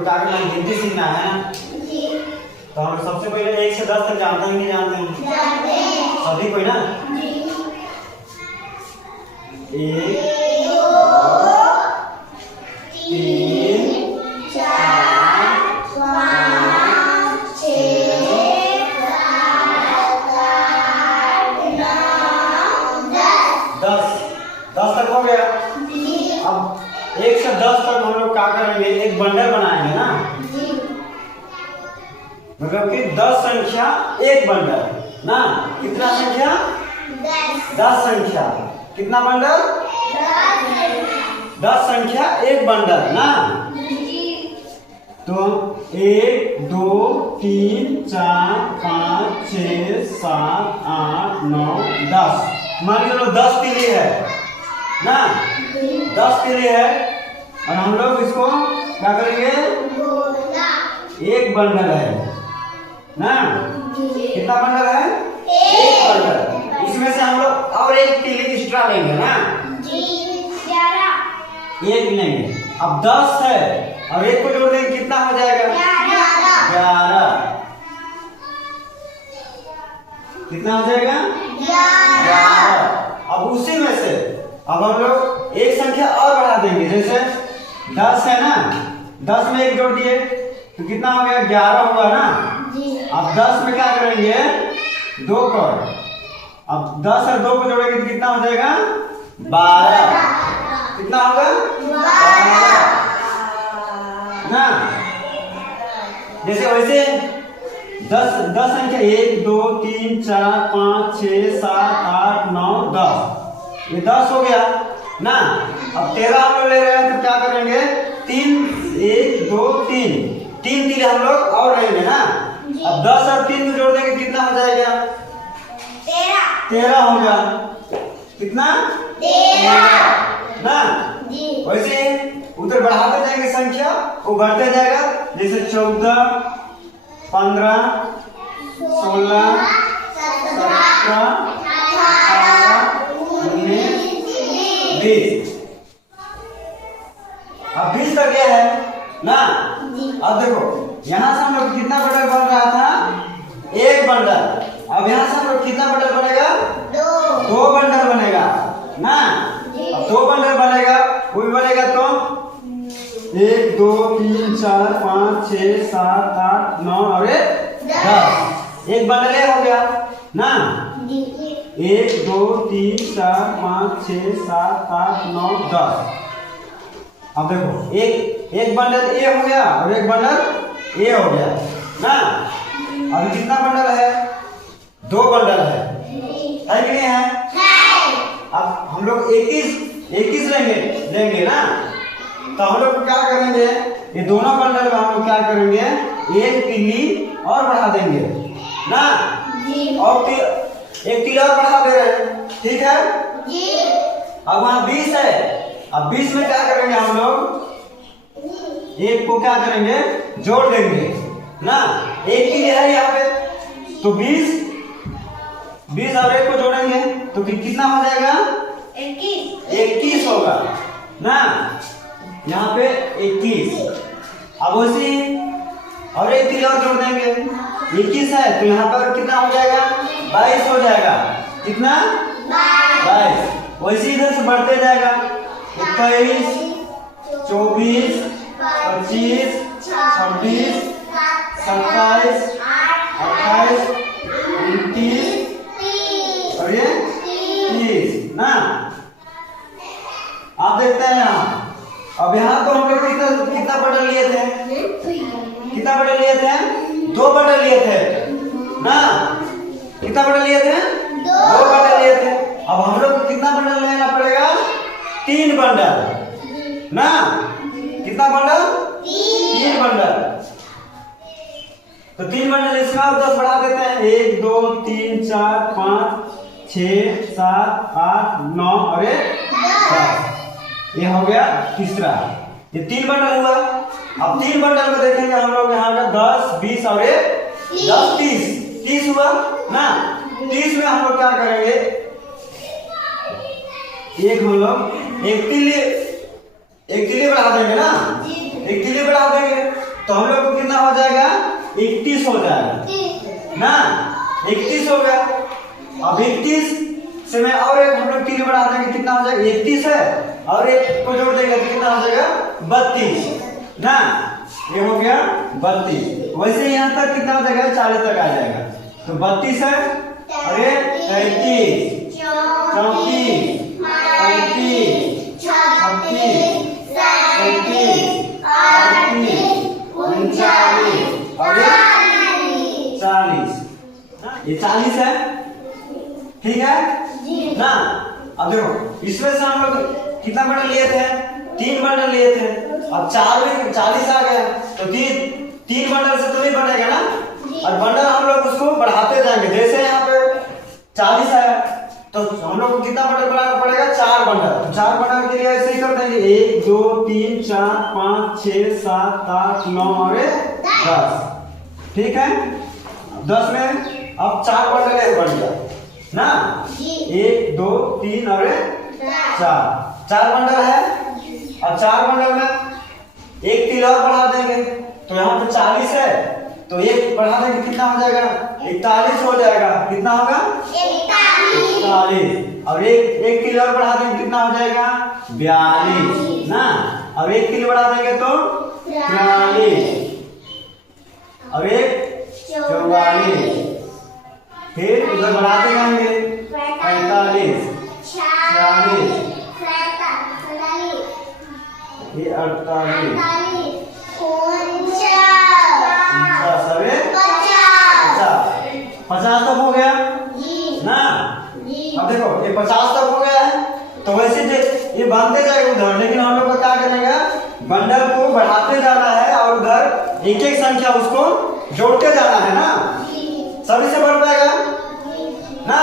हिंदी सीखना है ना। तो हम सबसे पहले 1 से 10 तक जानते हैं कि नहीं जानते हैं? सभी कोई ना। 1 2 3 4 5 6 10 तक हो गया। अब 1 से 10 तक हम लोग क्या करेंगे, एक बंडल बनाएंगे ना। मतलब कि 10 संख्या एक बंडल ना। कितना संख्या? 10 संख्या। कितना बंडल? 10 संख्या एक बंडल ना। तो 1 2 3 4 5 6 7 8 9 10। मान के चलो 10 तीली है ना। 10 तीली है और हम लोग इसको क्या करेंगे, एक बंडल है ना। कितना बंडल है? एक बंडल। इसमें से हम लोग और एक तीली एक्स्ट्रा लेंगे ना। एक लेंगे। अब 10 है और एक को जोड़ देंगे, कितना हो जाएगा? 11। कितना हो जाएगा? 11। अब उसी में से अब हम लोग एक संख्या और बढ़ा देंगे। जैसे 10 है ना, 10 में एक जोड़ दिए तो कितना हो गया? 11 हुआ ना। अब 10 में क्या करेंगे? 2 कर। अब 10 और 2 को जोड़ेंगे तो कितना हो जाएगा? 12। कितना होगा? 12 ना। जैसे वैसे 10 संख्या 1 2 3 4 5 6 7 8 9 10, ये 10 हो गया ना। अब 13 हम लोग ले रहे हैं तो क्या करेंगे? 3 1 2 3 तीन हम लोग और लेंगे ना। अब 10 और 3 को जोड़ देंगे, कितना हो जाएगा? 13 होगा। कितना? 13 ना। वैसे उधर बढ़ाते जाएंगे संख्या, वो बढ़ते जाएगा। जैसे 14 15 16 17 18 19 20। अब 20 तक गया है ना। अब देखो यहाँ से हम लोग कितना बंडल बन रहा था? एक बंडल। अब यहाँ से हम लोग कितना बंडल बनेगा? 2 बंडल बनेगा ना। अब 2 बंडल बनेगा, वो भी बनेगा तो 1 2 3 4 5 6 7 8 9 और 10। एक बंडल ये हो गया ना। 1 2 3 4 5 6 7 8 9 10। अब देखो एक बंडल ए हो गया और एक बंडल ए हो गया ना। अभी कितना बंडल है? 2 बंडल है कि नहीं है? अब हम लोग 21 लेंगे ना। तो हम लोग क्या करेंगे, ये दोनों बंडल में हम लोग क्या करेंगे, एक तीली और बढ़ा देंगे ना। और एक तीली और बढ़ा दे रहे हैं, ठीक है। अब वहाँ 20 है। अब 20 में क्या करेंगे हम लोग, एक को क्या करेंगे? जोड़ देंगे ना। एक तीली है यहाँ पे तो 20 और एक को जोड़ेंगे तो कितना हो जाएगा? 21 होगा ना। यहाँ पे 21। अब उसी और एक तीली और जोड़ देंगे, 21 है तो यहाँ पर कितना हो जाएगा? 22 हो जाएगा। कितना? 22। वैसे इधर से बढ़ते जाएगा। 21 24 25 26 27 28 29 और ये 30 ना। आप देखते हैं यहाँ। अब यहाँ तो हम लोग कितना बंडल लिए थे? कितना बंडल लिए थे? 2 बंडल लिए थे ना। कितना बंडल लिए थे? 2 बंडल लिए थे। अब हम लोग को कितना बंडल लेना पड़ेगा? 3 बंडल ना। कितना बंडल? 3 बंडल। तो 3 बंडल इसमें और 10 बढ़ा देते हैं। 1 2 3 4 5 6 7 8 9 और 10। ये हो गया तीसरा। ये 3 बंडल हुआ। अब 3 बंडल में देखेंगे हम लोग यहाँ का 10 20 और 10 30 हुआ ना। 30 में हम लोग क्या करेंगे, एक हम लोग एक तीली बढ़ा देंगे ना। एक तीली बढ़ा देंगे 31 हो जाएगा ना, 31 हो गया। अब 31 से मैं और एक हम लोग 3 बढ़ा देंगे, कितना हो जाएगा? 31 है, और एक को जोड़ देंगे तो कितना हो जाएगा? 32 ना, ये हो गया 32। वैसे यहाँ तक कितना हो जाएगा? 40 तक आ जाएगा। तो 32 है, अरे 33, 34, 35, 36, 37, 38, 39 और 40। ये 40 है, ठीक है ना। अब देखो इसमें से हम लोग कितना बंडल लिए थे? 3 बंडल लिए थे। अब 4 में 40 आ गया, तो 3 बंडल से तो नहीं बनेगा ना, और बंडल हम लोग उसको बढ़ाते जाएंगे। जैसे यहाँ पे 40 आया तो हम लोग को कितना बंडल बनाना पड़ेगा? 4 बंडल। तो 4 बंडल के लिए ऐसे ही कर देंगे, 1 2 3 4 5 6 7 8 9 और 10, ठीक है। 10 में अब 4 बंडल बन गया ना, 1 2 3 और 4 बंडल है। अब 4 बंडल में एक तिल और बढ़ा देंगे, तो यहाँ पे 40 है, तो एक बढ़ा देंगे, कितना हो जाएगा? 41 हो जाएगा। कितना होगा? 41। अब एक तिल और बढ़ा देंगे, कितना हो जाएगा? 42 ना। अब एक तिल बढ़ा देंगे तो 43, अब एक 44, फिर उधर बढ़ाते जाएंगे 45, 46, ये 48, 50 तक हो गया ना। अब देखो ये 50 तक हो गया है, तो वैसे ये बनते जाएगा उधर, लेकिन हम लोग को क्या करना है? बंडल को बढ़ाते जाना है और उधर एक एक संख्या उसको जोड़ते जाना है ना, सभी से बढ़ पाएगा ना।